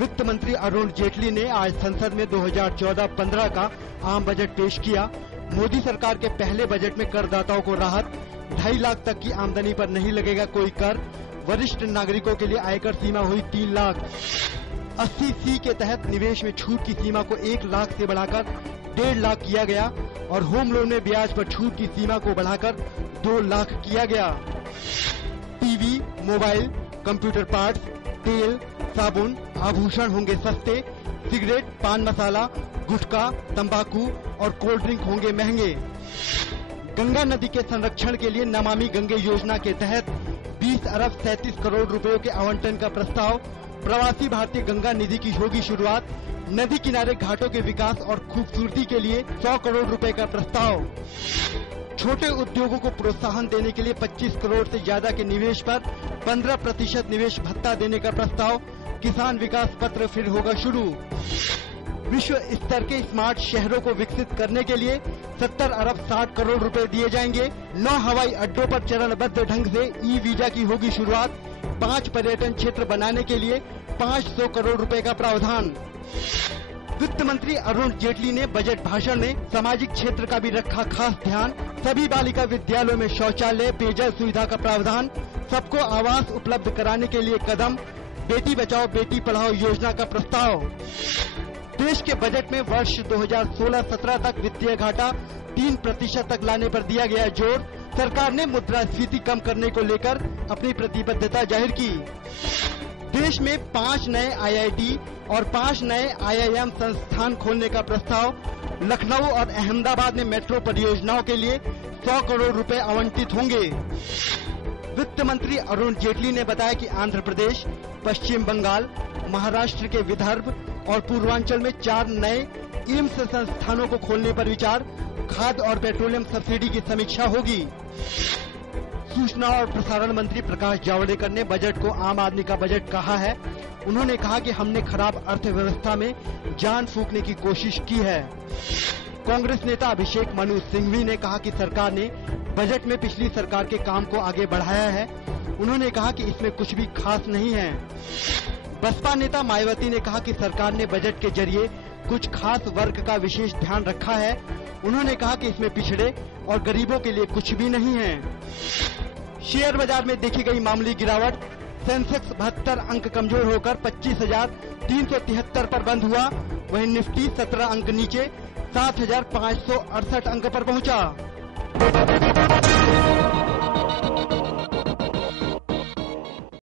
वित्त मंत्री अरुण जेटली ने आज संसद में 2014-15 का आम बजट पेश किया। मोदी सरकार के पहले बजट में करदाताओं को राहत, 2.5 लाख तक की आमदनी पर नहीं लगेगा कोई कर, वरिष्ठ नागरिकों के लिए आयकर सीमा हुई 3 लाख। 80C के तहत निवेश में छूट की सीमा को 1 लाख से बढ़ाकर 1.5 लाख किया गया और होम लोन में ब्याज पर छूट की सीमा को बढ़ाकर 2 लाख किया गया। टीवी, मोबाइल, कंप्यूटर पार्ट्स, तेल, साबुन, आभूषण होंगे सस्ते, सिगरेट, पान मसाला, गुटखा, तंबाकू और कोल्ड ड्रिंक होंगे महंगे। गंगा नदी के संरक्षण के लिए नमामि गंगे योजना के तहत 20 अरब 37 करोड़ रुपयों के आवंटन का प्रस्ताव। प्रवासी भारतीय गंगा निधि की होगी शुरुआत। नदी किनारे घाटों के विकास और खूबसूरती के लिए 100 करोड़ रुपए का प्रस्ताव। छोटे उद्योगों को प्रोत्साहन देने के लिए 25 करोड़ से ज्यादा के निवेश पर 15% निवेश भत्ता देने का प्रस्ताव। किसान विकास पत्र फिर होगा शुरू। विश्व स्तर के स्मार्ट शहरों को विकसित करने के लिए 70 अरब 60 करोड़ रुपए दिए जाएंगे। 9 हवाई अड्डों पर चरणबद्ध ढंग से ई वीजा की होगी शुरुआत। 5 पर्यटन क्षेत्र बनाने के लिए 500 करोड़ रुपए का प्रावधान। वित्त मंत्री अरुण जेटली ने बजट भाषण में सामाजिक क्षेत्र का भी रखा खास ध्यान। सभी बालिका विद्यालयों में शौचालय, पेयजल सुविधा का प्रावधान, सबको आवास उपलब्ध कराने के लिए कदम, बेटी बचाओ बेटी पढ़ाओ योजना का प्रस्ताव। देश के बजट में वर्ष 2016-17 तक वित्तीय घाटा 3% तक लाने पर दिया गया जोर। सरकार ने मुद्रास्फीति कम करने को लेकर अपनी प्रतिबद्धता जाहिर की। देश में 5 नए IIT और 5 नए IIM संस्थान खोलने का प्रस्ताव। लखनऊ और अहमदाबाद में मेट्रो परियोजनाओं के लिए 100 करोड़ रुपए आवंटित होंगे। वित्त मंत्री अरुण जेटली ने बताया कि आंध्र प्रदेश, पश्चिम बंगाल, महाराष्ट्र के विदर्भ और पूर्वांचल में 4 नए एम्स संस्थानों को खोलने पर विचार। खाद्य और पेट्रोलियम सब्सिडी की समीक्षा होगी। सूचना और प्रसारण मंत्री प्रकाश जावड़ेकर ने बजट को आम आदमी का बजट कहा है। उन्होंने कहा कि हमने खराब अर्थव्यवस्था में जान फूंकने की कोशिश की है। कांग्रेस नेता अभिषेक मनु सिंघवी ने कहा कि सरकार ने बजट में पिछली सरकार के काम को आगे बढ़ाया है। उन्होंने कहा कि इसमें कुछ भी खास नहीं है। बसपा नेता मायावती ने कहा कि सरकार ने बजट के जरिए कुछ खास वर्ग का विशेष ध्यान रखा है। उन्होंने कहा कि इसमें पिछड़े और गरीबों के लिए कुछ भी नहीं है। शेयर बाजार में देखी गई मामूली गिरावट। सेंसेक्स 72 अंक कमजोर होकर 25,373 पर बंद हुआ। वहीं निफ्टी 17 अंक नीचे 7,568 अंक पर पहुंचा।